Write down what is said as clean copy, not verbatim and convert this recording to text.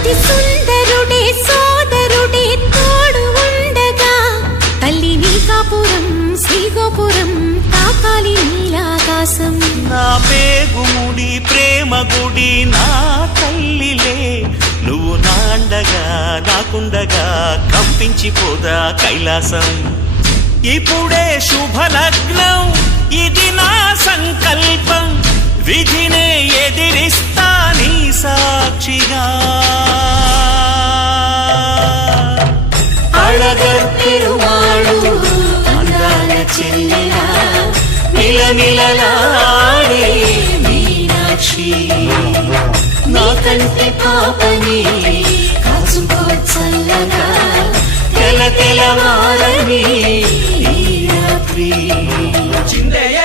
అతి సుందరుడే సోదరుడే తోడు ఉండగా తల్లి నీ కాపురం శ్రీగోపురం తాకాలి నీలాకాశం. నా పేగుముడి ప్రేమ గుడి నా తల్లిలే, నువ్వు నాండగా నాకుండగా కంపించిపోదా కైలాసం. ఇప్పుడే శుభలగ్నం ఇది నా సంకల్పం, విధినే ఎదిరిస్తా నీ సాక్షిగా. అళగర్ పెరుమాళు అందాల చెల్లెలా మిలమిలలాడే మీనాక్షి, నీకంటే పాపని కాచుకో చల్లగా తెల తెలవారని ఈ రాత్రి. చిందయ్య